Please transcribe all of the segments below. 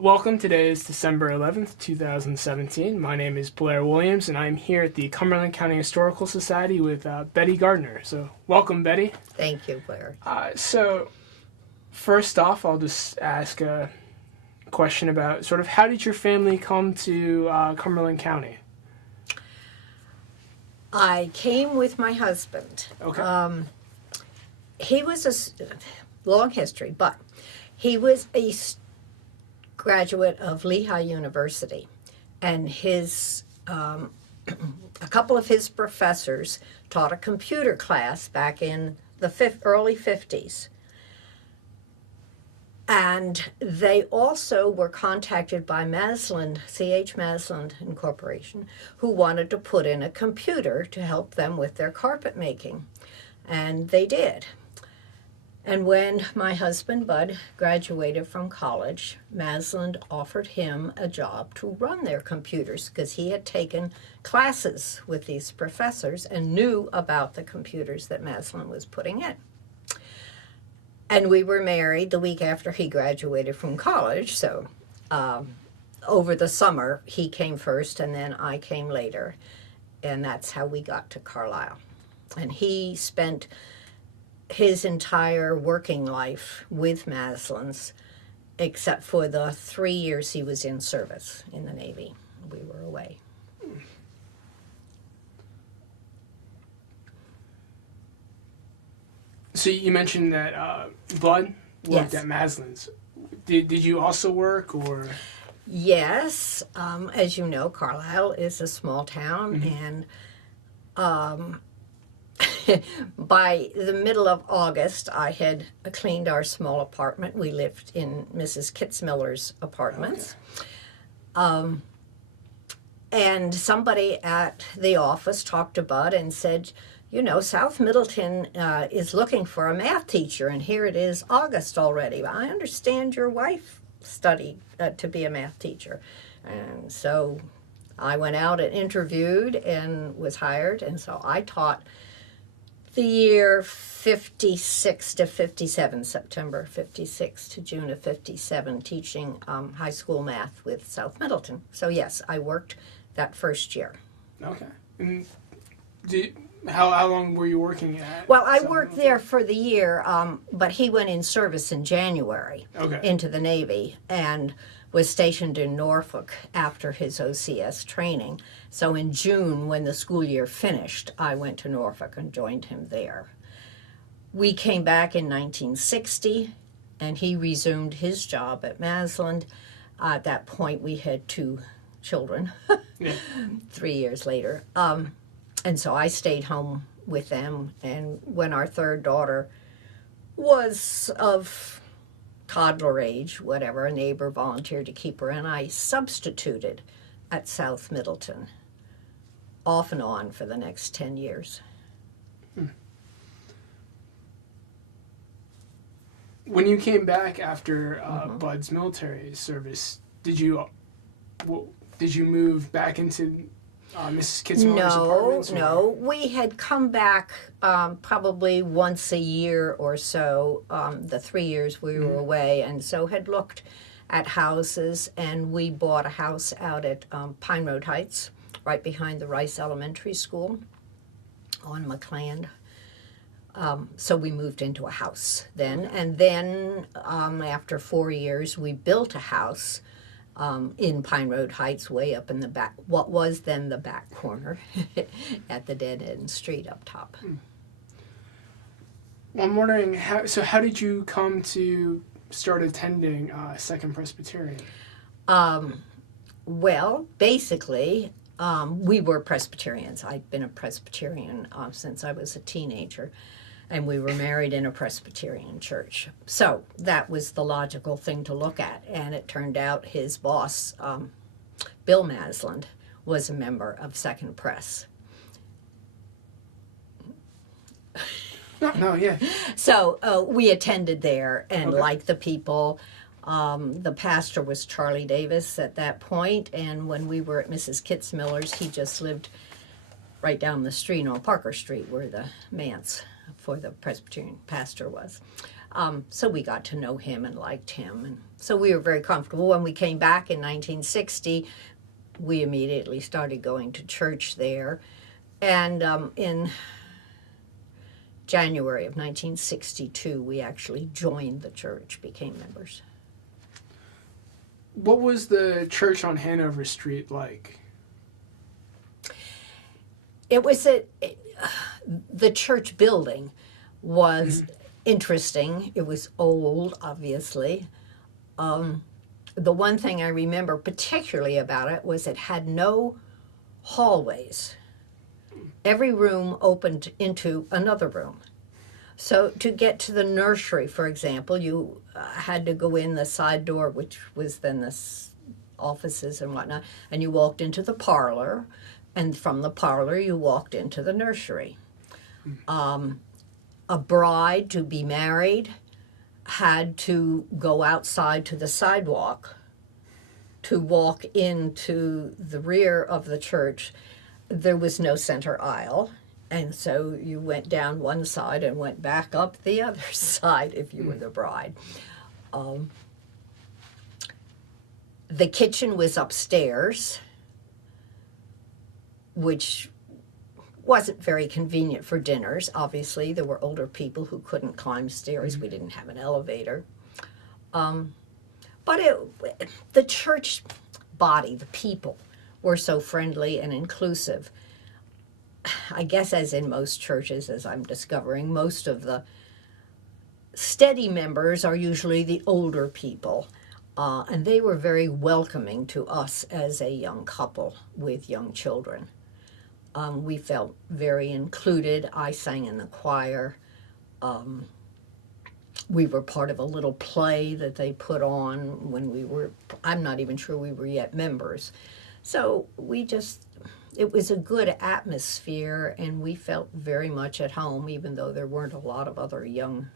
Welcome. Today is December 11th, 2017. My name is Blair Williams, and I'm here at the Cumberland County Historical Society with Betty Gardner. So, welcome, Betty. Thank you, Blair. So, first off, I'll just ask a question about sort of how did your family come to Cumberland County? I came with my husband. Okay. He was a long history, but he was a graduate of Lehigh University, and his a couple of his professors taught a computer class back in the early 50s. And they also were contacted by Maslin, C.H. Maslin Incorporation, who wanted to put in a computer to help them with their carpet making. And they did. And when my husband, Bud, graduated from college, Maslin offered him a job to run their computers because he had taken classes with these professors and knew about the computers that Maslin was putting in. And we were married the week after he graduated from college, so over the summer he came first and then I came later, and that's how we got to Carlisle. And he spent his entire working life with Maslin's, except for the 3 years he was in service in the Navy. We were away. So, you mentioned that Bud worked Yes. at Maslin's. Did you also work, or? Yes, as you know, Carlisle is a small town, and by the middle of August, I had cleaned our small apartment. We lived in Mrs. Kitzmiller's apartments. Okay. And somebody at the office talked to Bud and said, you know, South Middleton is looking for a math teacher, and here it is August already. I understand your wife studied to be a math teacher. And so I went out and interviewed and was hired, and so I taught the year 56 to 57, September 56 to June of 57, teaching high school math with South Middleton. So yes, I worked that first year. Okay. And how long were you working at? Well, I worked there for the year, but he went in service in January into the Navy and was stationed in Norfolk after his OCS training. So in June, when the school year finished, I went to Norfolk and joined him there. We came back in 1960, and he resumed his job at Maslin. At that point, we had 2 children, 3 years later. And so I stayed home with them, and when our third daughter was of toddler age, whatever, a neighbor volunteered to keep her, and I substituted at South Middleton off and on for the next 10 years. When you came back after Bud's military service, did you move back into Mrs. Kitzmiller's apartments? No. We had come back probably once a year or so, the 3 years we were away, and so had looked at houses, and we bought a house out at Pine Road Heights, right behind the Rice Elementary School on McLean. So we moved into a house then, and then after 4 years, we built a house in Pine Road Heights, way up in the back, what was then the back corner at the dead end street up top. Well, I'm wondering, how did you come to start attending Second Presbyterian? Well, basically, we were Presbyterians. I'd been a Presbyterian since I was a teenager, and we were married in a Presbyterian church. So that was the logical thing to look at, and it turned out his boss, Bill Maslin, was a member of Second Pres. No, yeah. So we attended there and liked the people. The pastor was Charlie Davis at that point, and when we were at Mrs. Kitzmiller's, he just lived right down the street on Parker Street where the manse for the Presbyterian pastor was. So we got to know him and liked him. And so we were very comfortable. When we came back in 1960, we immediately started going to church there. And in January of 1962, we actually joined the church, became members. What was the church on Hanover Street like? It was the church building was interesting. It was old, obviously. The one thing I remember particularly about it was it had no hallways. Every room opened into another room. So to get to the nursery, for example, you had to go in the side door, which was then the offices and whatnot, and you walked into the parlor, and from the parlor you walked into the nursery. A bride to be married had to go outside to the sidewalk to walk into the rear of the church. There was no center aisle, and so you went down one side and went back up the other side if you were the bride. The kitchen was upstairs, which wasn't very convenient for dinners. Obviously, there were older people who couldn't climb stairs. We didn't have an elevator. But the church body, the people, were so friendly and inclusive. I guess as in most churches, as I'm discovering, most of the steady members are usually the older people. And they were very welcoming to us as a young couple with young children. We felt very included. I sang in the choir. We were part of a little play that they put on when we were, I'm not even sure we were yet members. So it was a good atmosphere, and we felt very much at home, even though there weren't a lot of other young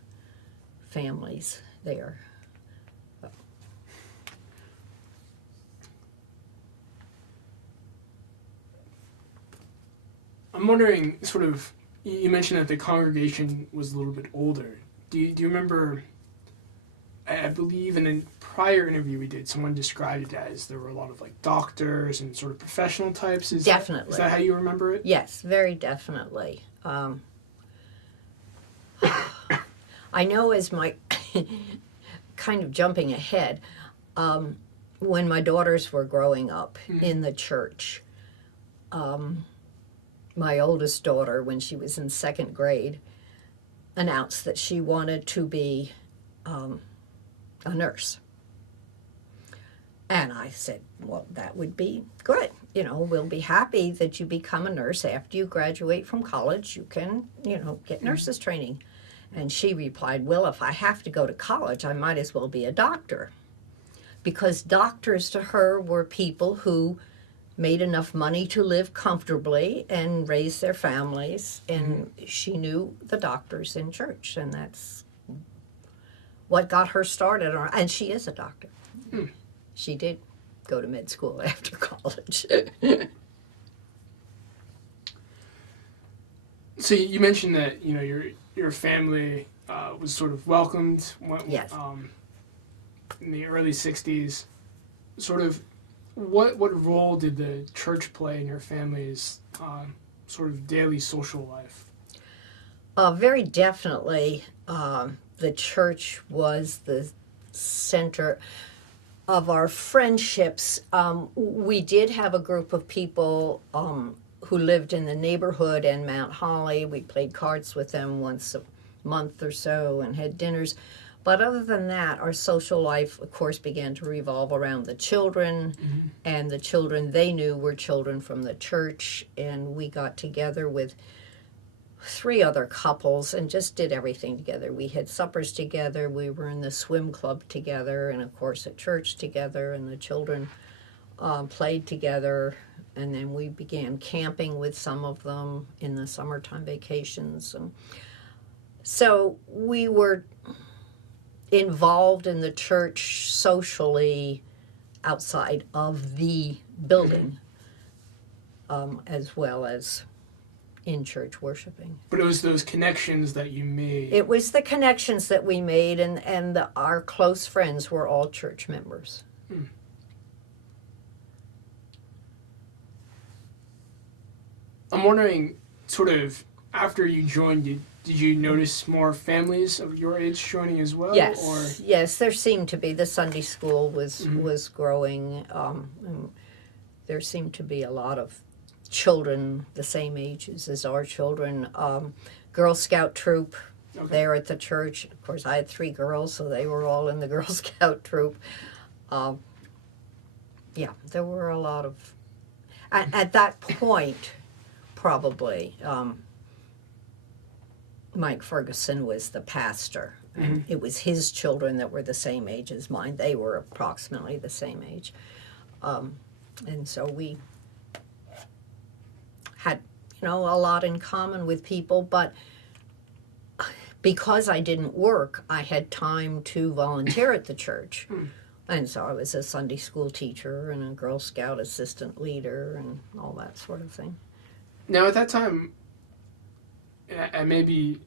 families there. I'm wondering, sort of, you mentioned that the congregation was a little bit older. Do you remember, I believe in a prior interview we did, someone described it as there were a lot of like doctors and sort of professional types. Definitely. Is that how you remember it? Yes, very definitely. I know as my, kind of jumping ahead, when my daughters were growing up in the church, my oldest daughter, when she was in second grade, announced that she wanted to be a nurse. And I said, well, that would be good. You know, we'll be happy that you become a nurse. After you graduate from college, you can, get nurse's training. And she replied, well, if I have to go to college, I might as well be a doctor. Because doctors to her were people who made enough money to live comfortably and raise their families, and she knew the doctors in church, and that's what got her started. And she is a doctor. She did go to med school after college. So you mentioned that your family was sort of welcomed Yes. In the early 60s. Sort of, what role did the church play in your family's sort of daily social life? Very definitely, the church was the center of our friendships. We did have a group of people who lived in the neighborhood and Mount Holly. We played cards with them once a month or so and had dinners. But other than that, our social life, of course, began to revolve around the children, and the children they knew were children from the church, and we got together with 3 other couples and just did everything together. We had suppers together, we were in the swim club together, and of course at church together, and the children played together, and then we began camping with some of them in the summertime vacations. And so we were involved in the church socially outside of the building, as well as in church worshiping. But it was those connections that you made. It was the connections that we made, and our close friends were all church members. Hmm. I'm wondering, sort of, after you joined, did you notice more families of your age joining as well? Yes, Or? yes, there seemed to be. The Sunday school was Mhm. was growing. And there seemed to be a lot of children the same ages as our children. Girl Scout troop Okay. there at the church. Of course, I had 3 girls, so they were all in the Girl Scout troop. Yeah, there were a lot of. At that point, probably. Mike Ferguson was the pastor. And it was his children that were the same age as mine. They were approximately the same age. And so we had, a lot in common with people, but because I didn't work, I had time to volunteer at the church. And so I was a Sunday school teacher and a Girl Scout assistant leader and all that sort of thing. Now, at that time, I may be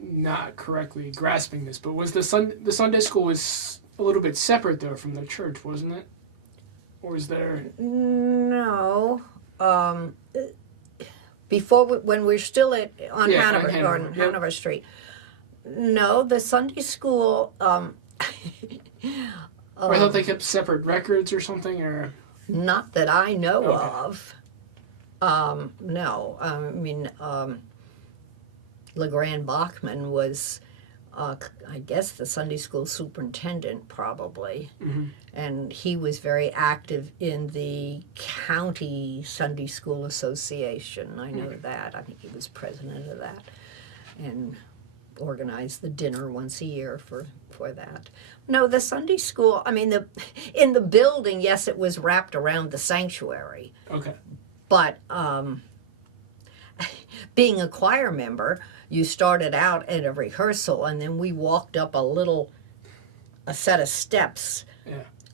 not correctly grasping this, but was the Sunday school was a little bit separate, though, from the church, wasn't it? Or was there... No. Before, when we're still on Hanover Street. No, the Sunday school... Or I thought they kept separate records or something, or... Not that I know Okay. of. No. I mean, LeGrand Bachman was, I guess, the Sunday school superintendent, probably. Mm-hmm. And he was very active in the county Sunday school association. I know that. I think he was president of that. And organized the dinner once a year for that. No, the Sunday school, I mean, in the building, yes, it was wrapped around the sanctuary. Okay. But being a choir member, you started out at a rehearsal, and then we walked up a set of steps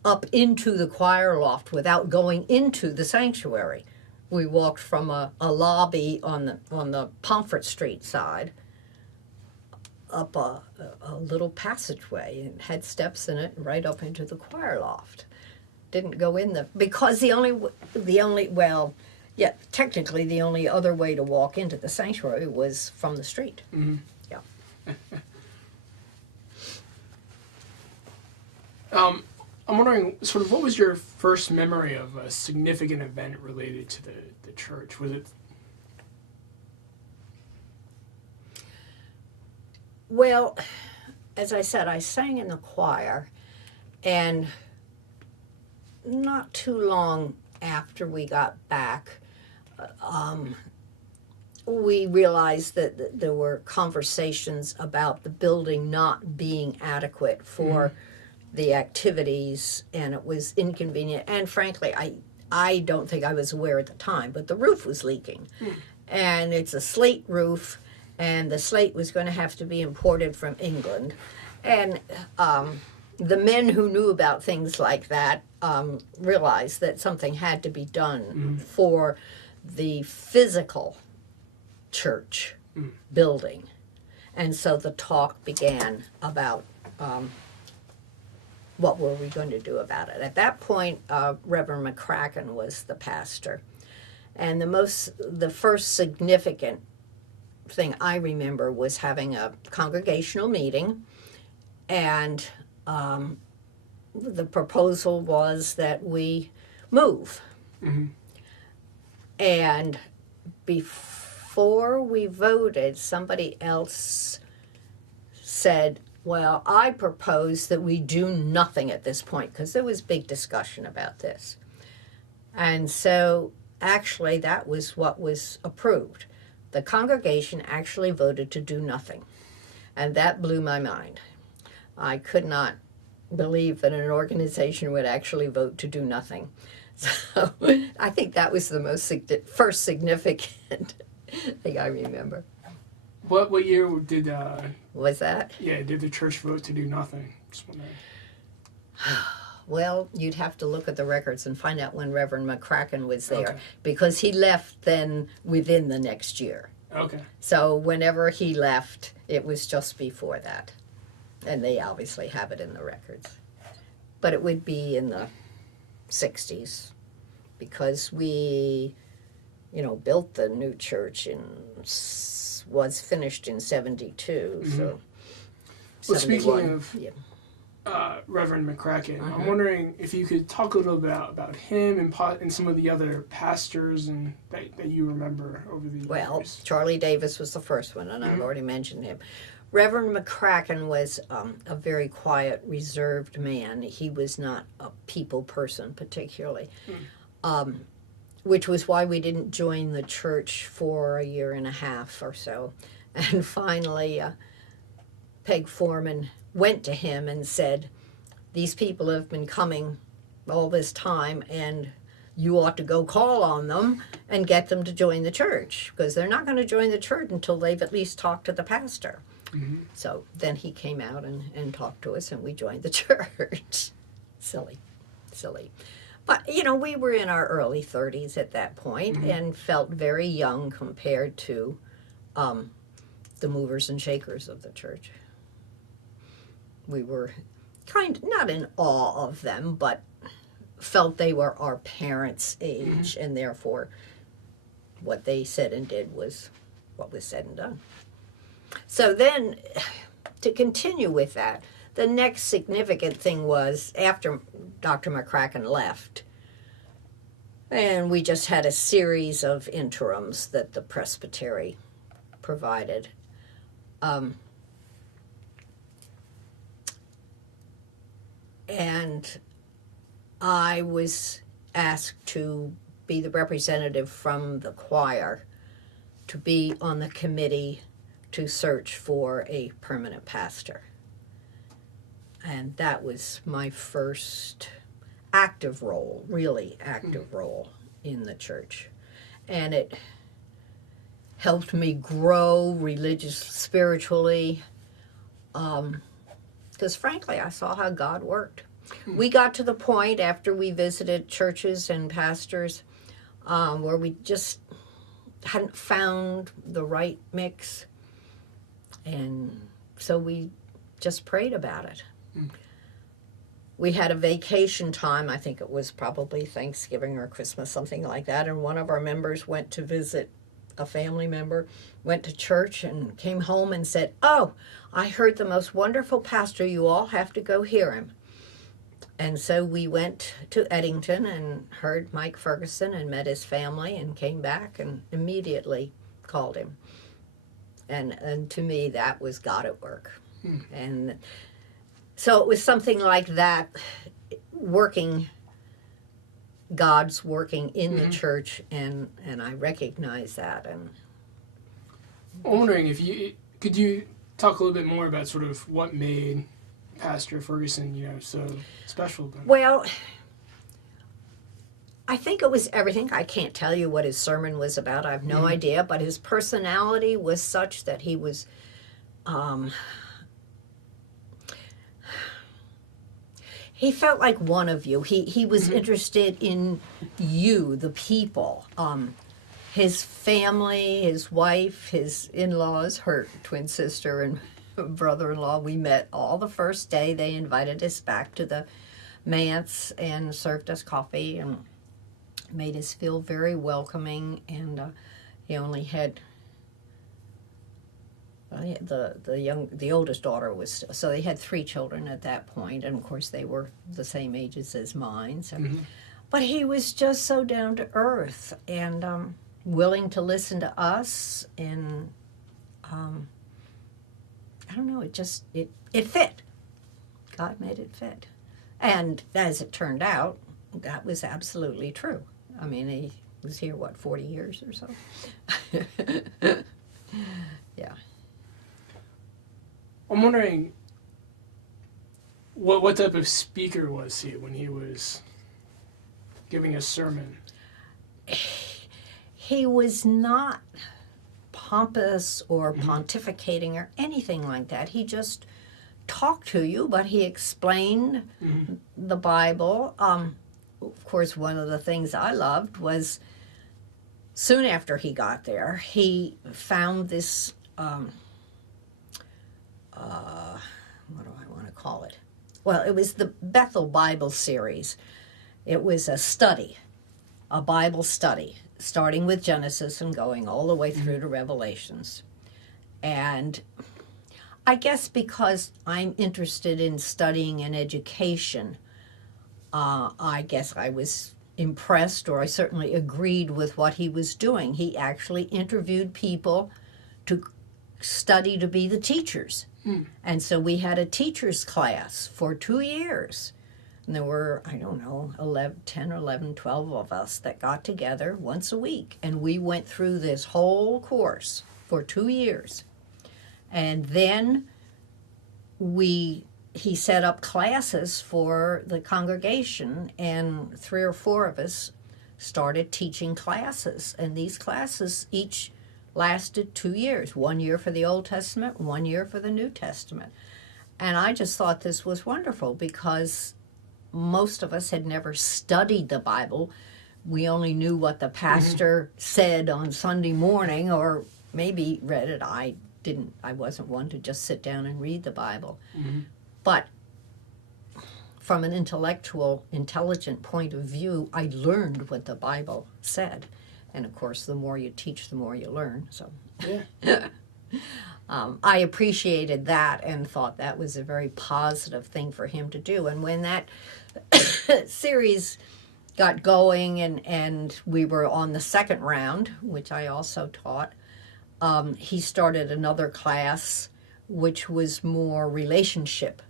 up into the choir loft without going into the sanctuary. We walked from a lobby on the Pomfret Street side up a little passageway and had steps in it right up into the choir loft. Didn't go in because technically the only other way to walk into the sanctuary was from the street. Mm-hmm. Yeah. I'm wondering, sort of, what was your first memory of a significant event related to the church? Was it... Well, as I said, I sang in the choir, and not too long after we got back, we realized that there were conversations about the building not being adequate for the activities, and it was inconvenient. And frankly, I don't think I was aware at the time, but the roof was leaking. And it's a slate roof, and the slate was going to have to be imported from England. And the men who knew about things like that realized that something had to be done for the physical church building. And so the talk began about what were we going to do about it. At that point, Reverend McCracken was the pastor. And the first significant thing I remember was having a congregational meeting, and the proposal was that we move. And before we voted, somebody else said, well, I propose that we do nothing at this point, because there was big discussion about this. And so actually that was what was approved. The congregation actually voted to do nothing. And that blew my mind. I could not believe that an organization would actually vote to do nothing. So I think that was the first significant thing I remember. What year did... Was that? Yeah, did the church vote to do nothing? Just wondering. Well, you'd have to look at the records and find out when Reverend McCracken was there, Okay. because he left then within the next year. Okay. So whenever he left, it was just before that. And they obviously have it in the records. But it would be in the 60s because we, built the new church was finished in 72. Mm-hmm. So, well, speaking of yeah. Reverend McCracken, I'm wondering if you could talk a little bit about him and some of the other pastors that you remember over the years. Well, Charlie Davis was the first one, and I've already mentioned him. Reverend McCracken was a very quiet, reserved man. He was not a people person particularly, which was why we didn't join the church for a year and a half or so. And finally, Peg Foreman went to him and said, "These people have been coming all this time, and you ought to go call on them and get them to join the church, because they're not going to join the church until they've at least talked to the pastor." Mm-hmm. So then he came out and talked to us, and we joined the church. Silly. But, we were in our early 30s at that point and felt very young compared to the movers and shakers of the church. We were not in awe of them, but felt they were our parents' age, and therefore what they said and did was what was said and done. So then, to continue with that, the next significant thing was after Dr. McCracken left, and we just had a series of interims that the presbytery provided. And I was asked to be the representative from the choir to be on the committee to search for a permanent pastor. And that was my first really active role in the church. And it helped me grow spiritually, because frankly, I saw how God worked. We got to the point after we visited churches and pastors where we just hadn't found the right mix. And so we just prayed about it. We had a vacation time, I think it was probably Thanksgiving or Christmas, something like that, and one of our members went to visit a family member, went to church and came home and said, "Oh, I heard the most wonderful pastor. You all have to go hear him." And so we went to Eddington and heard Mike Ferguson and met his family and came back and immediately called him. And to me, that was God at work. And so it was something like that, God's working in the church, and I recognize that. And I'm wondering could you talk a little bit more about sort of what made Pastor Ferguson, so special then? Well, I think it was everything. I can't tell you what his sermon was about. I have no idea, but his personality was such that he was he felt like one of you. He was interested in you, the people. His family, his wife, his in-laws, her twin sister and brother-in-law, we met all the first day. They invited us back to the manse and served us coffee and made us feel very welcoming. And he only had the oldest daughter was, so they had 3 children at that point, and of course they were the same ages as mine. So, but he was just so down to earth and willing to listen to us, and I don't know, it fit. God made it fit, and as it turned out, that was absolutely true. I mean, he was here 40 years or so. Yeah. I'm wondering what type of speaker was he when he was giving a sermon? He was not pompous or pontificating or anything like that. He just talked to you, but he explained the Bible. Of course, one of the things I loved was soon after he got there, he found this, what do I want to call it? Well, it was the Bethel Bible series. It was a study, a Bible study, starting with Genesis and going all the way through to Revelations. And I guess because I'm interested in studying and education, I guess I was impressed, or I certainly agreed with what he was doing. He actually interviewed people to study to be the teachers. And so we had a teacher's class for 2 years. And there were, I don't know, 10 or 11, 12 of us that got together once a week. And we went through this whole course for 2 years. And then he set up classes for the congregation, and 3 or 4 of us started teaching classes. And these classes each lasted 2 years, 1 year for the Old Testament, 1 year for the New Testament. And I just thought this was wonderful because most of us had never studied the Bible. We only knew what the pastor said on Sunday morning, or maybe read it. I wasn't one to just sit down and read the Bible. But from an intelligent point of view, I learned what the Bible said. And of course, the more you teach, the more you learn. So Yeah. I appreciated that and thought that was a very positive thing for him to do. And when that series got going and we were on the second round, which I also taught, he started another class which was more relationship,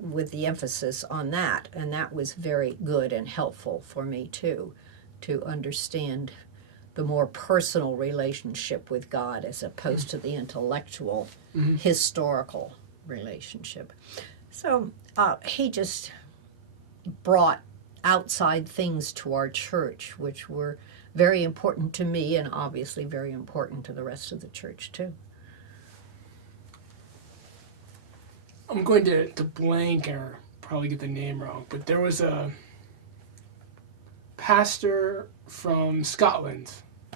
with the emphasis on that. And that was very good and helpful for me too, to understand the more personal relationship with God as opposed to the intellectual, historical relationship. So he just brought outside things to our church, which were very important to me and obviously very important to the rest of the church too. I'm going to blank or probably get the name wrong, but there was a pastor from Scotland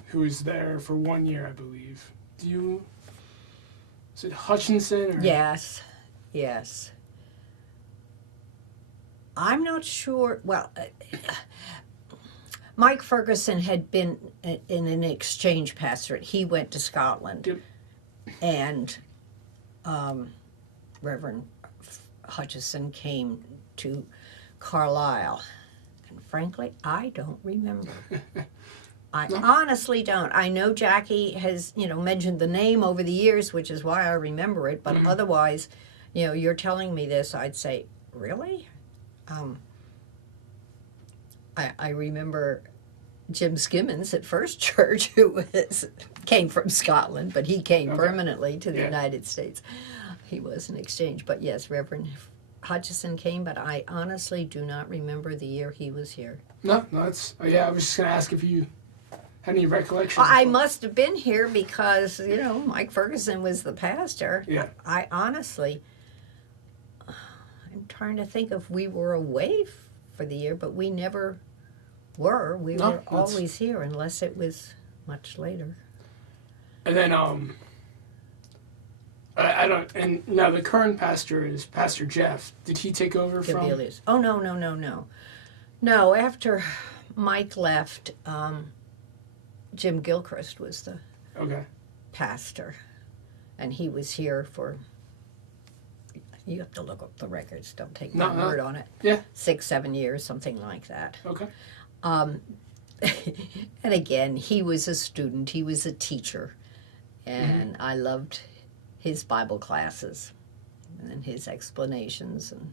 who was there for 1 year, I believe. Is it Hutchinson? Or? Yes. I'm not sure. Well, Mike Ferguson had been in an exchange pastorate. He went to Scotland. Yep. And Reverend Hutchison came to Carlisle. And frankly, I don't remember. I honestly don't. I know Jackie has, mentioned the name over the years, which is why I remember it. But otherwise, you're telling me this, I'd say, really? I remember Jim Skimmons at First Church, who came from Scotland, but he came permanently to the United States. He was an exchange. But yes, Reverend Hutchison came, but I honestly do not remember the year he was here. No, it's... I was just going to ask if you had any recollection. I must have been here because, Mike Ferguson was the pastor. Yeah. I honestly... I'm trying to think if we were away for the year, but we never were. We were always here unless it was much later. And then, I don't, and now the current pastor is Pastor Jeff. Did he take over Gabelius. Oh, no. No, after Mike left, Jim Gilchrist was the pastor. And he was here for... You have to look up the records. Don't take my word on it. Yeah. 6-7 years, something like that. Okay. And again, he was a student. He was a teacher. And I loved his Bible classes and his explanations and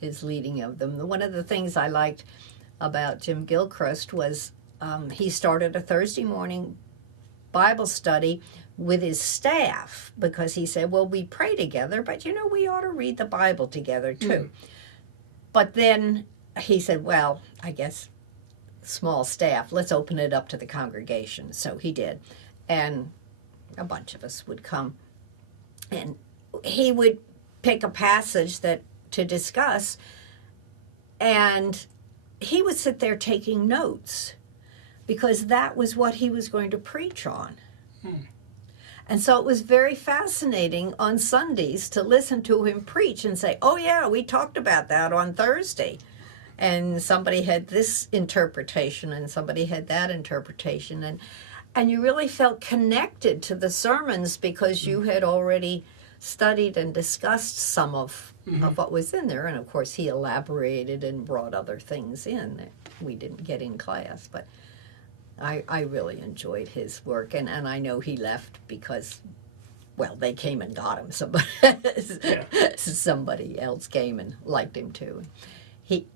his leading of them. One of the things I liked about Jim Gilchrist was he started a Thursday morning Bible study with his staff because he said, well, we pray together, but we ought to read the Bible together too. But then he said, well, I guess small staff, let's open it up to the congregation. So he did. And a bunch of us would come. And he would pick a passage to discuss, and he would sit there taking notes. because that was what he was going to preach on. And so it was very fascinating on Sundays to listen to him preach and say, oh yeah, we talked about that on Thursday. And somebody had this interpretation and somebody had that interpretation. And you really felt connected to the sermons because you had already studied and discussed some of what was in there. And of course he elaborated and brought other things in that we didn't get in class. But I really enjoyed his work, and I know he left because, well, they came and got him. Somebody else came and liked him too. He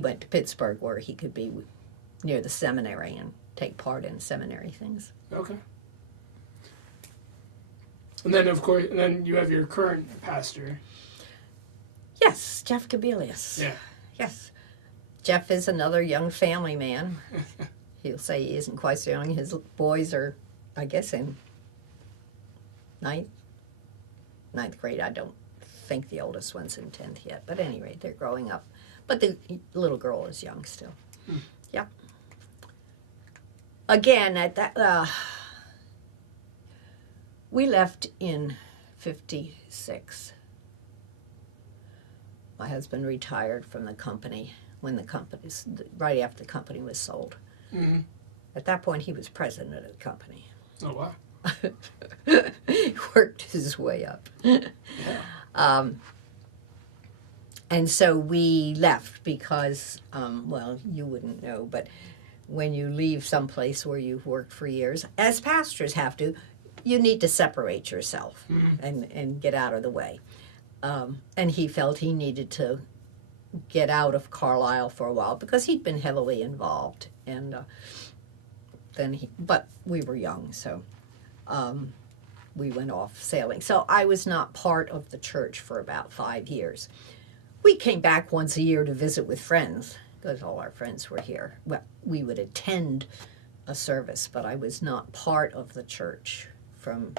went to Pittsburgh where he could be near the seminary and take part in seminary things. Okay. And then, of course, you have your current pastor. Yes, Jeff Gabelius. Yeah. Yes. Jeff is another young family man. He'll say he isn't quite so young. His boys are, I guess, in ninth grade. I don't think the oldest one's in 10th yet. But at any rate, they're growing up. But the little girl is young still. Yep. Again, at that, we left in 56. My husband retired from the company right after the company was sold. At that point, he was president of the company. Oh, wow. He worked his way up. And so we left because, well, you wouldn't know, but when you leave someplace where you've worked for years, as pastors have to, you need to separate yourself and get out of the way. And he felt he needed to get out of Carlisle for a while because he'd been heavily involved, and but we were young, so we went off sailing. So I was not part of the church for about 5 years. We came back once a year to visit with friends because all our friends were here. Well, we would attend a service, but I was not part of the church from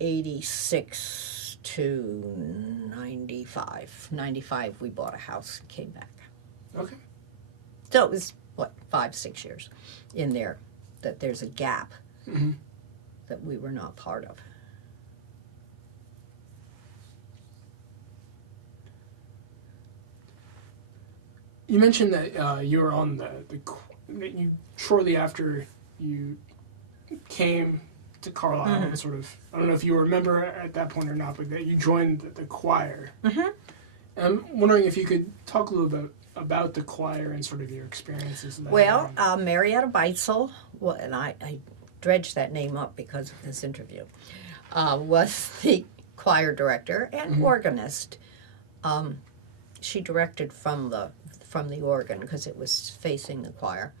86 to 95. 95, we bought a house and came back. Okay. So it was, 5-6 years in there that there's a gap that we were not part of. You mentioned that you were on you shortly after you came to Carlisle and sort of, I don't know if you were a member at that point or not, but that you joined the choir. I'm wondering if you could talk a little bit about the choir and sort of your experiences. Well, Marietta Beitzel, and I dredged that name up because of this interview, was the choir director and organist. She directed from the organ because it was facing the choir.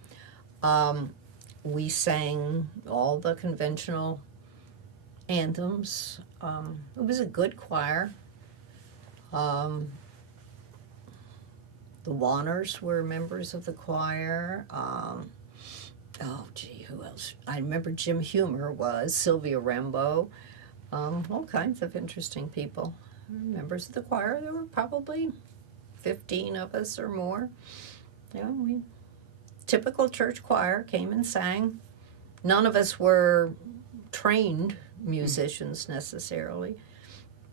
We sang all the conventional anthems. It was a good choir. The Wanners were members of the choir. Who else? I remember Jim Humer was, Sylvia Rembo, all kinds of interesting people. Members of the choir, there were probably 15 of us or more. Typical church choir, came and sang. None of us were trained musicians necessarily,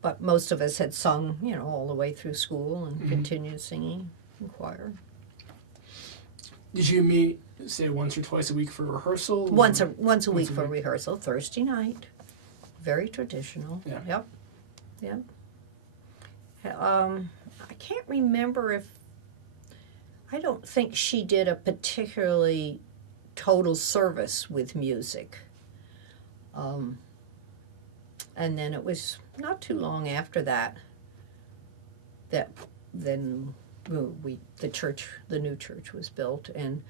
but most of us had sung, all the way through school and continued singing in choir. Did you meet, say, once or twice a week for rehearsal? Once a week for rehearsal, Thursday night. Very traditional. Yeah. Yep. I can't remember I don't think she did a particularly total service with music. And then it was not too long after that then the new church was built, and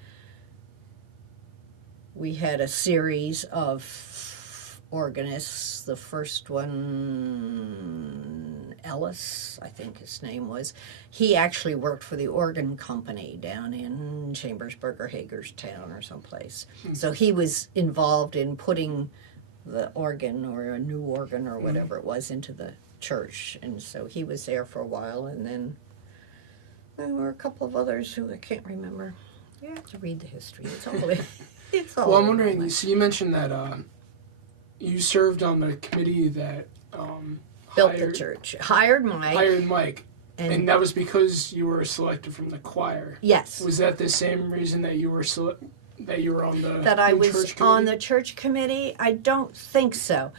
we had a series of organists. The first one, Ellis, I think his name was, he actually worked for the organ company down in Chambersburg or Hagerstown or someplace. So he was involved in putting the organ or a new organ or whatever it was into the church, and so he was there for a while, and then there were a couple of others who I can't remember. You have to read the history. It's all it's all. Well, I'm wondering, so you mentioned that you served on the committee that Built the church. Hired Mike. And that was because you were selected from the choir. Yes. Was that the same reason that you were on the That I was church committee? on the church committee? I don't think so.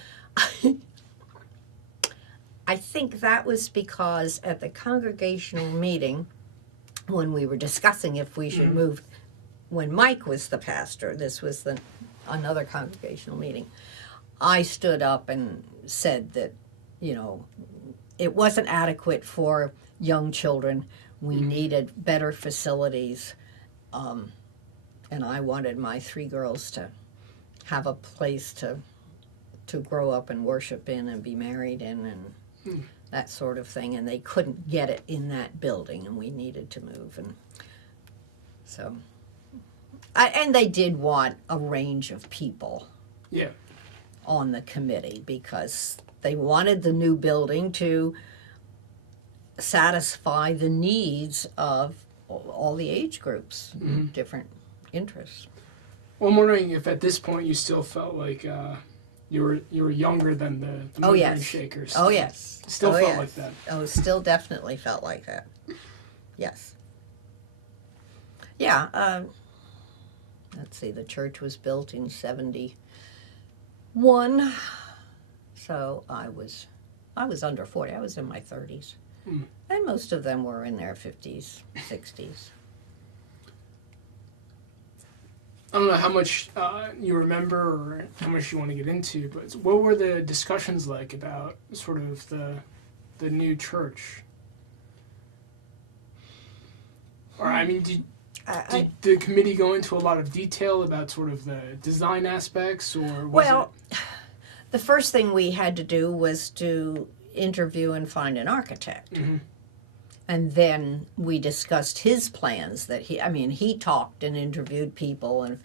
I think that was because at the congregational meeting, when we were discussing if we should move, when Mike was the pastor, this was another congregational meeting, I stood up and said that, it wasn't adequate for young children. We needed better facilities. And I wanted my 3 girls to have a place to grow up and worship in and be married in and that sort of thing. And they couldn't get it in that building, and we needed to move. And so, and they did want a range of people on the committee because they wanted the new building to satisfy the needs of all the age groups, different interests. Well, I'm wondering if at this point you still felt like you were younger than the movers and shakers. Oh, yes. Still felt like that. Oh, still definitely felt like that. Yes. Yeah. Let's see. The church was built in 1971. So I was under 40. I was in my 30s. And most of them were in their 50s, 60s. I don't know how much you remember or how much you want to get into, but what were the discussions like about sort of the new church? Or, I mean, did the committee go into a lot of detail about sort of the design aspects, or the first thing we had to do was to interview and find an architect. And then we discussed his plans that he talked and interviewed people. And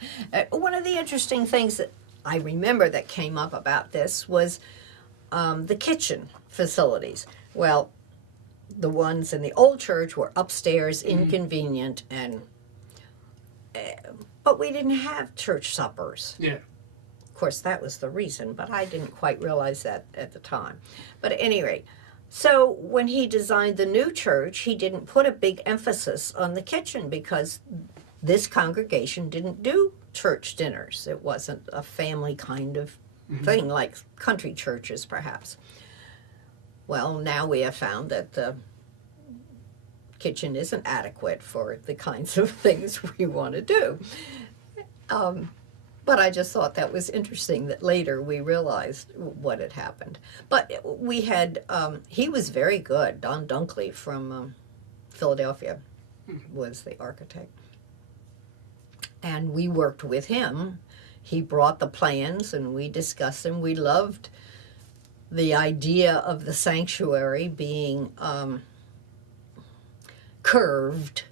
one of the interesting things that I remember that came up about this was the kitchen facilities. Well, the ones in the old church were upstairs, inconvenient, but we didn't have church suppers. Yeah. Of course, that was the reason, but I didn't quite realize that at the time. But at any rate, so when he designed the new church, he didn't put a big emphasis on the kitchen because this congregation didn't do church dinners. It wasn't a family kind of thing like country churches, perhaps. Well, now we have found that the kitchen isn't adequate for the kinds of things we want to do. But I just thought that was interesting that later we realized what had happened. But we had, he was very good. Don Dunkley from Philadelphia was the architect. And we worked with him. He brought the plans and we discussed them. We loved the idea of the sanctuary being curved.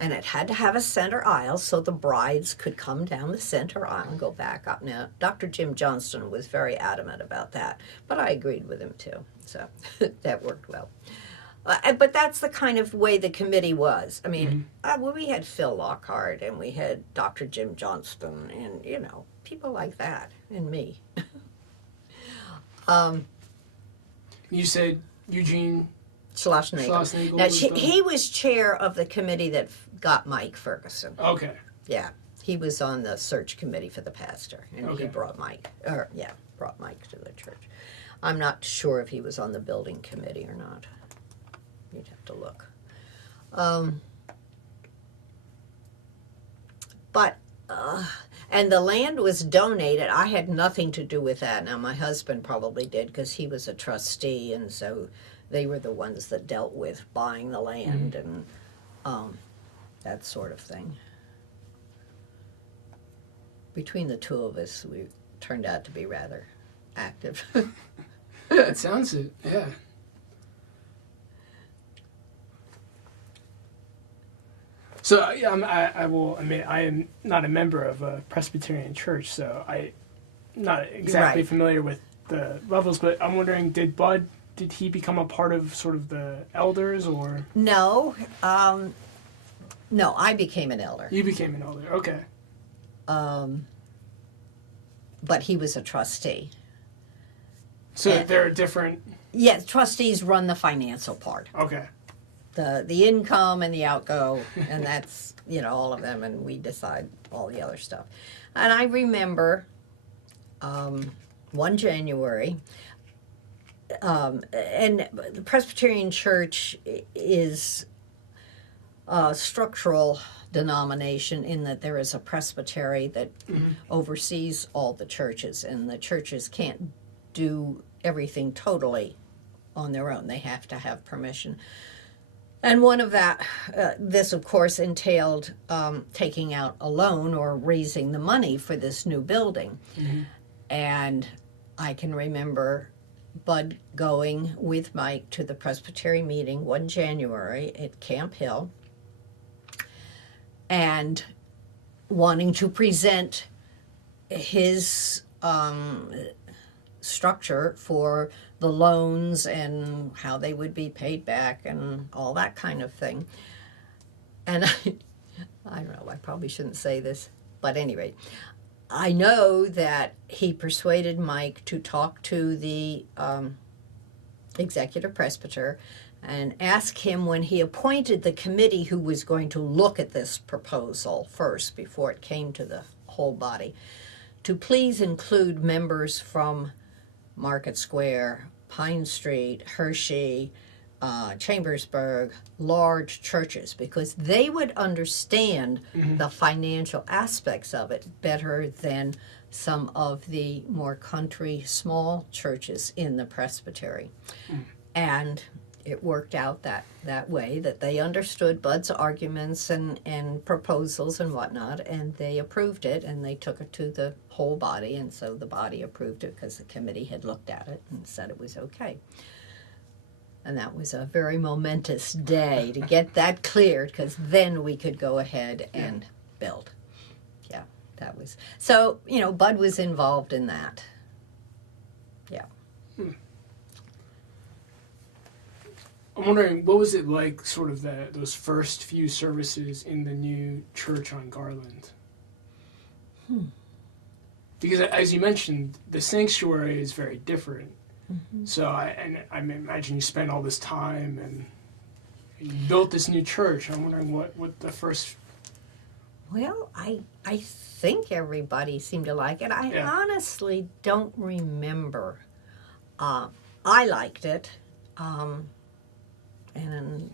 And it had to have a center aisle so the brides could come down the center aisle and go back up. Now, Dr. Jim Johnston was very adamant about that, but I agreed with him too, so that worked well. But that's the kind of way the committee was. I mean, we had Phil Lockhart and we had Dr. Jim Johnston and, people like that, and me. You said Eugene Schlossnagle. Now, he was chair of the committee that got Mike Ferguson. Okay. Yeah, he was on the search committee for the pastor, and he brought Mike. Brought Mike to the church. I'm not sure if he was on the building committee or not. You'd have to look. And the land was donated. I had nothing to do with that. Now, my husband probably did because he was a trustee, and so they were the ones that dealt with buying the land and that sort of thing. Between the two of us, we turned out to be rather active. It sounds it, yeah. So I will admit I am not a member of a Presbyterian church, so I'm not exactly familiar with the levels. But I'm wondering, did he become a part of sort of the elders, or? No, No, I became an elder. You became an elder. Okay. But he was a trustee. So there are different. Yeah, trustees run the financial part. Okay. The income and the outgo, and that's, all of them, and we decide all the other stuff. And I remember one January, and the Presbyterian Church is a structural denomination in that there is a presbytery that oversees all the churches, and the churches can't do everything totally on their own. They have to have permission. And one of this of course entailed taking out a loan or raising the money for this new building. And I can remember Bud going with Mike to the Presbytery meeting one January at Camp Hill and wanting to present his structure for the loans and how they would be paid back and all that kind of thing. And I don't know, I probably shouldn't say this, but anyway, I know that he persuaded Mike to talk to the executive presbyter and ask him, when he appointed the committee who was going to look at this proposal first before it came to the whole body, to please include members from Market Square, Pine Street, Hershey, Chambersburg, large churches, because they would understand the financial aspects of it better than some of the more country small churches in the presbytery. And it worked out that way, that they understood Bud's arguments and proposals and whatnot, and they approved it, and they took it to the whole body, and so the body approved it because the committee had looked at it and said it was okay. And that was a very momentous day to get that cleared, because then we could go ahead and build. Yeah, that was... So, Bud was involved in that. Yeah. I'm wondering, what was it like, sort of those first few services in the new church on Garland? Because, as you mentioned, the sanctuary is very different. So, I imagine you spent all this time and you built this new church. I'm wondering what the first... Well, I think everybody seemed to like it. I honestly don't remember. I liked it. And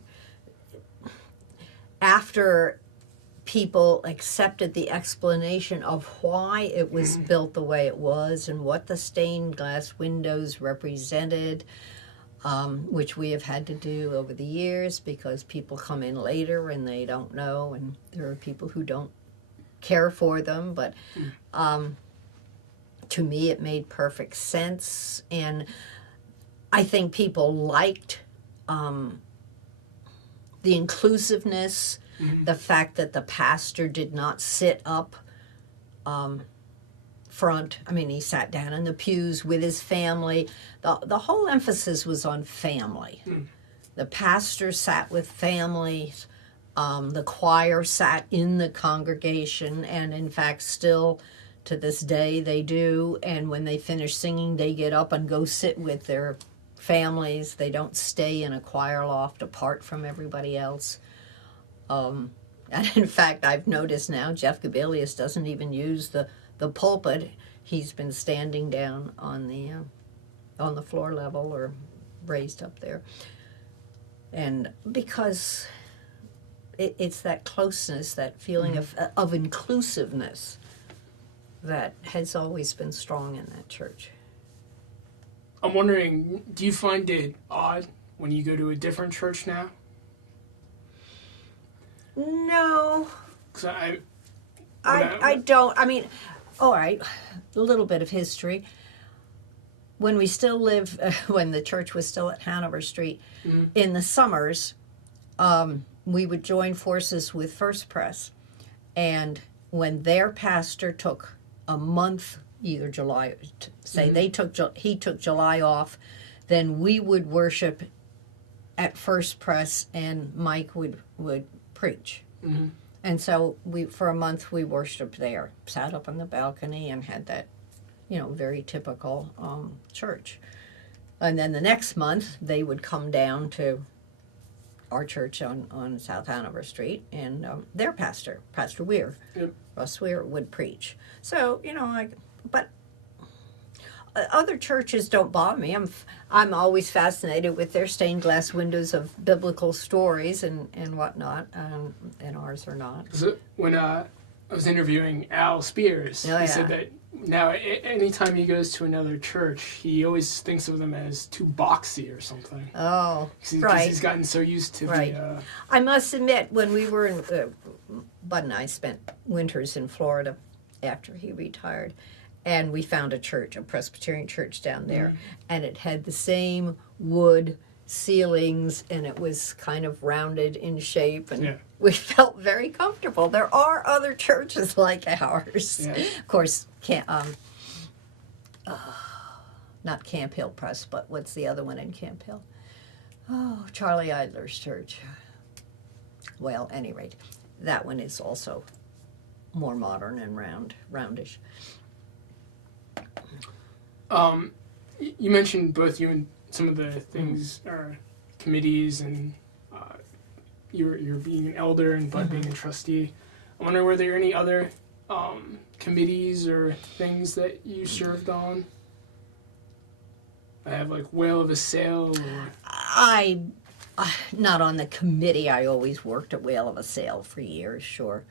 after people accepted the explanation of why it was built the way it was and what the stained glass windows represented, which we have had to do over the years because people come in later and they don't know, and there are people who don't care for them, but to me it made perfect sense. And I think people liked the inclusiveness, the fact that the pastor did not sit up front. I mean, he sat down in the pews with his family. The whole emphasis was on family. The pastor sat with families. The choir sat in the congregation, and in fact, still to this day they do. And when they finish singing, they get up and go sit with their families. They don't stay in a choir loft apart from everybody else. And in fact, I've noticed now Jeff Gabelius doesn't even use the pulpit. He's been standing down on the floor level or raised up there. And because it's that closeness, that feeling of inclusiveness that has always been strong in that church. I'm wondering, do you find it odd when you go to a different church now? No. 'Cause I don't. I mean, all right, a little bit of history. When we still when the church was still at Hanover Street, in the summers, we would join forces with First Pres. And when their pastor took a month, either July, say he took July off, then we would worship at First Pres and Mike would preach. Mm-hmm. And so for a month, we worshiped there, sat up on the balcony and had that, very typical church. And then the next month, they would come down to our church on South Hanover Street, and their pastor, Pastor Weir, Yep. Russ Weir, would preach. So, but other churches don't bother me. I'm always fascinated with their stained glass windows of biblical stories and whatnot, and ours are not. So when I was interviewing Al Spears, he said that now anytime he goes to another church, he always thinks of them as too boxy or something. Oh, Because right. he's gotten so used to Right. the... I must admit, when we were in, Bud and I spent winters in Florida after he retired, and we found a church, a Presbyterian church down there, and it had the same wood ceilings, and it was kind of rounded in shape, and we felt very comfortable. There are other churches like ours. Yeah. Of course, not Camp Hill Press, but what's the other one in Camp Hill? Oh, Charlie Idler's church. Well, at any rate, that one is also more modern and roundish. You mentioned both you and some of the things, or committees, and you're being an elder and Bud being a trustee. I wonder, were there any other committees or things that you served on? I have like Whale of a Sail, or... I not on the committee. I always worked at Whale of a Sail for years, sure.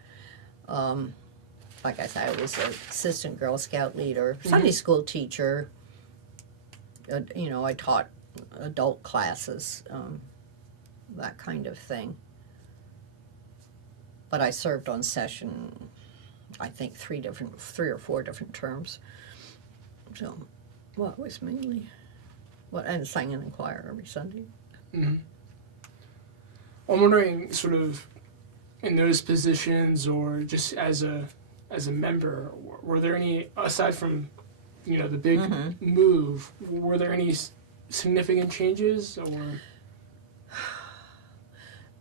Like I said, I was an assistant Girl Scout leader, Sunday school teacher. I taught adult classes, that kind of thing. But I served on session, I think, 3 or 4 different terms. So, it was mainly, and sang in the choir every Sunday. Mm-hmm. I'm wondering, sort of, in those positions, or just as a member, were there any, aside from, the big move, were there any significant changes, or?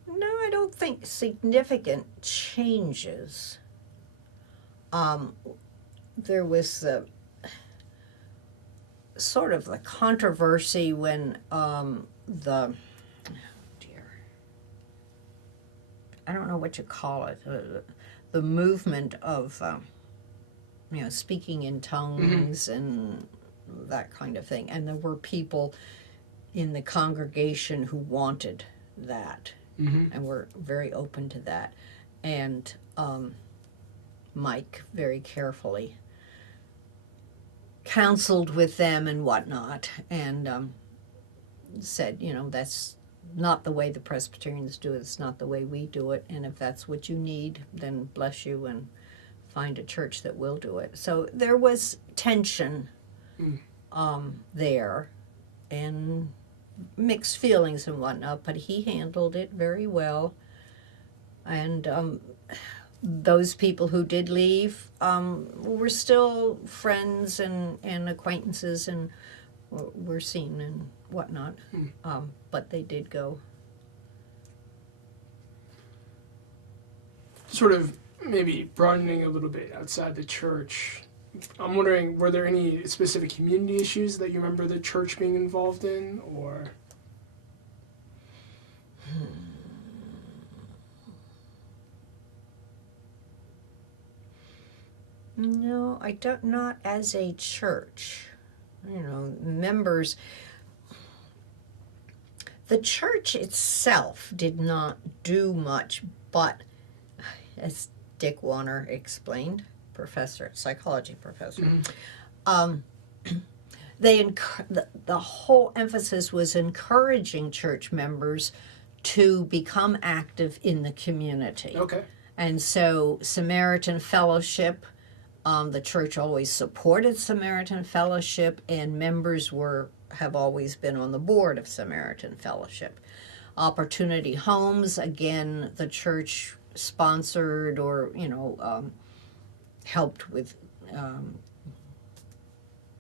No, I don't think significant changes. There was sort of the controversy when I don't know what you call it, the movement of, speaking in tongues and that kind of thing. And there were people in the congregation who wanted that and were very open to that. And Mike very carefully counseled with them and whatnot, and said, that's not the way the Presbyterians do it. It's not the way we do it. And if that's what you need, then bless you and find a church that will do it. So there was tension there and mixed feelings and whatnot, but he handled it very well. And those people who did leave were still friends and acquaintances, and were seen and whatnot. But they did go. Sort of maybe broadening a little bit outside the church, I'm wondering, were there any specific community issues that you remember the church being involved in, or? No, I don't, not as a church. Members. The church itself did not do much, but as Dick Warner explained, psychology professor, the whole emphasis was encouraging church members to become active in the community. Okay. And so Samaritan Fellowship, the church always supported Samaritan Fellowship, and members have always been on the board of Samaritan Fellowship. Opportunity Homes, again, the church sponsored or, helped with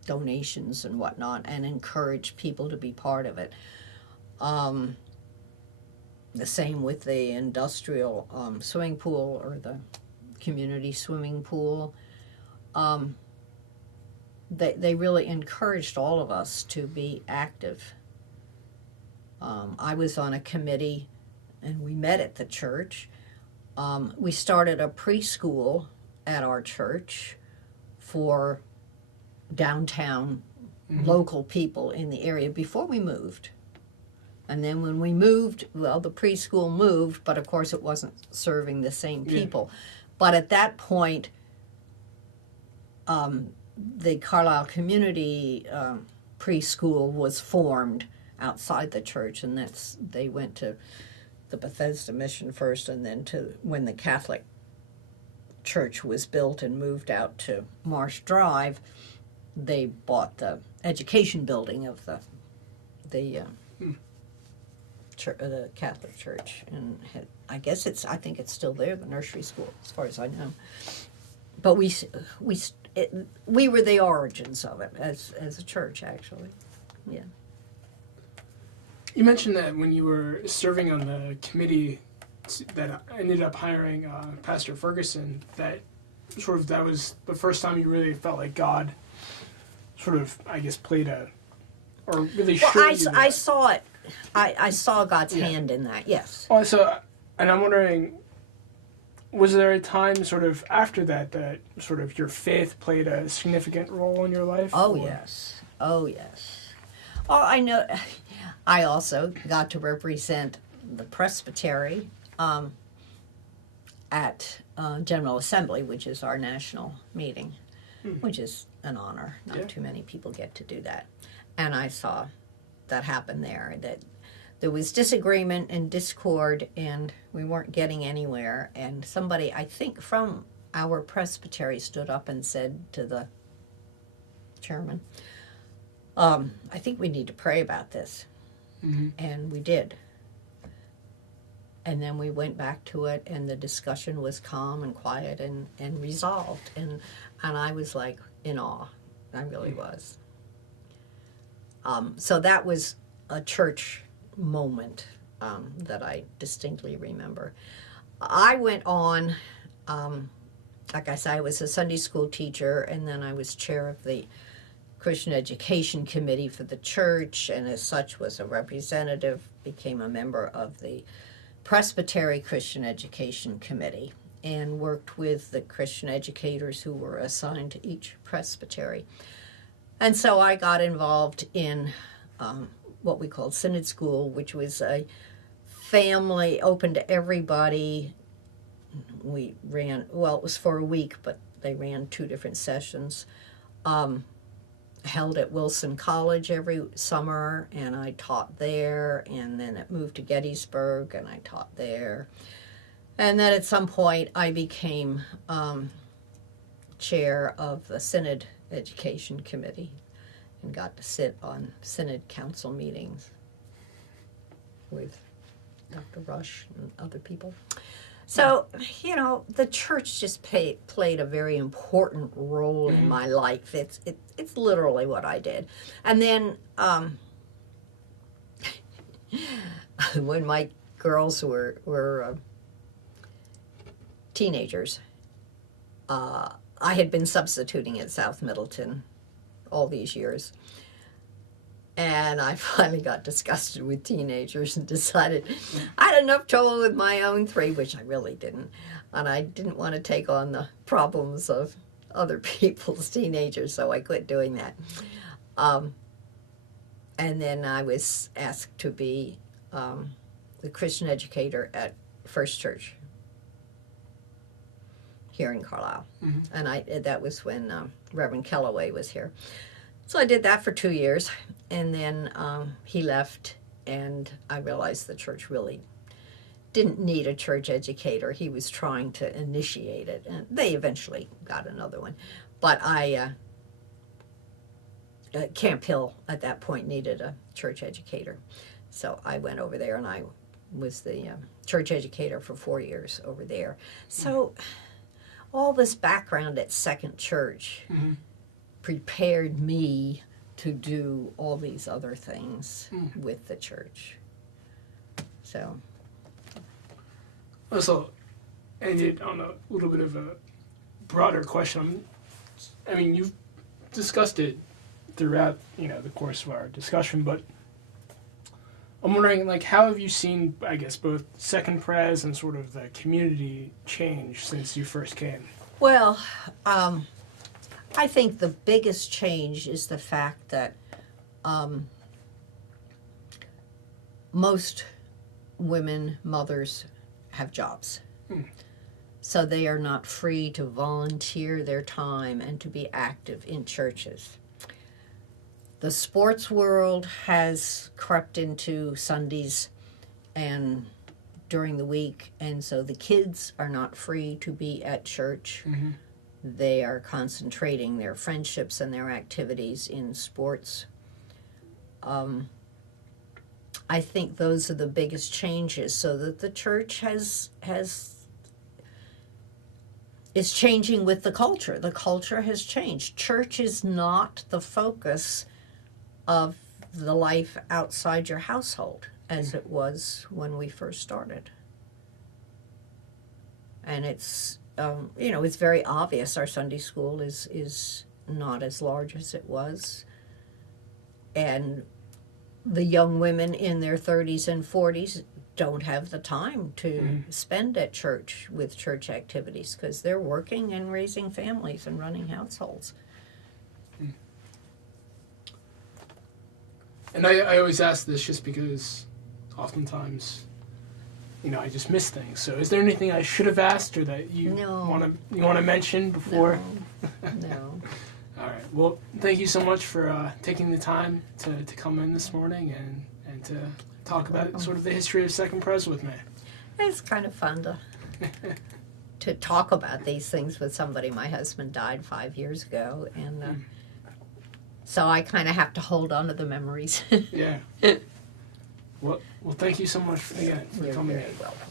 donations and whatnot, and encouraged people to be part of it. The same with the industrial swimming pool or the community swimming pool. They really encouraged all of us to be active. I was on a committee, and we met at the church. We started a preschool at our church for downtown local people in the area before we moved. And then when we moved, well, the preschool moved, but of course it wasn't serving the same people. But at that point, the Carlisle Community Preschool was formed outside the church, and they went to the Bethesda Mission first, and then to when the Catholic Church was built and moved out to Marsh Drive, they bought the education building of the Catholic Church, and I think it's still there, the nursery school, as far as I know. But we were the origins of it as a church, actually. Yeah. You mentioned that when you were serving on the committee that ended up hiring Pastor Ferguson, that was the first time you really felt like God sort of, I guess, played or really showed you that. I saw it. I saw God's hand in that, yes. Oh, and I'm wondering, was there a time sort of after that sort of your faith played a significant role in your life? Oh, yes. Oh, yes. Oh, I know. I also got to represent the presbytery at General Assembly, which is our national meeting, which is an honor. Not too many people get to do that. And I saw that happen there, that there was disagreement and discord, and we weren't getting anywhere. And somebody, I think from our presbytery, stood up and said to the chairman, I think we need to pray about this. Mm-hmm. And we did. And then we went back to it, and the discussion was calm and quiet and resolved. And I was like in awe. I really was. So that was a church moment that I distinctly remember. I went on, like I said, I was a Sunday school teacher, and then I was chair of the Christian Education Committee for the church, and as such was a representative, became a member of the Presbytery Christian Education Committee, and worked with the Christian educators who were assigned to each presbytery. And so I got involved in what we called Synod School, which was a family open to everybody. We ran, well, it was for a week, but they ran 2 different sessions. Held at Wilson College every summer, and I taught there, and then it moved to Gettysburg, and I taught there. And then at some point I became chair of the Synod Education Committee and got to sit on Synod Council meetings with Dr. Rush and other people. So, the church just played a very important role in my life. It's literally what I did. And then when my girls were teenagers, I had been substituting at South Middleton all these years. And I finally got disgusted with teenagers and decided I had enough trouble with my own 3, which I really didn't. And I didn't want to take on the problems of other people's teenagers, so I quit doing that. And then I was asked to be the Christian educator at First Church here in Carlisle. Mm-hmm. And that was when Reverend Kellaway was here. So I did that for 2 years, and then he left, and I realized the church really didn't need a church educator. He was trying to initiate it, and they eventually got another one. But Camp Hill at that point needed a church educator. So I went over there, and I was the church educator for 4 years over there. So all this background at Second Church prepared me to do all these other things with the church. So Also, ended on a little bit of a broader question. I mean, you've discussed it throughout, the course of our discussion, but I'm wondering, like, how have you seen, I guess, both Second Pres and sort of the community change since you first came? Well, I think the biggest change is the fact that most women, mothers, have jobs. So they are not free to volunteer their time and to be active in churches. The sports world has crept into Sundays and during the week, and so the kids are not free to be at church. Mm-hmm. They are concentrating their friendships and their activities in sports. I think those are the biggest changes, so that the church is changing with the culture. The culture has changed. Church is not the focus of the life outside your household as it was when we first started. And it's, it's very obvious our Sunday school is not as large as it was. And the young women in their 30s and 40s don't have the time to spend at church with church activities because they're working and raising families and running households. And I always ask this just because oftentimes, I just miss things. So is there anything I should have asked or that you want to mention before? No. All right. Well, thank you so much for taking the time to come in this morning and to talk about sort of the history of Second Pres with me. It's kind of fun to talk about these things with somebody. My husband died 5 years ago, and so I kind of have to hold on to the memories. Yeah. Well, thank you so much again for coming in. You're very welcome.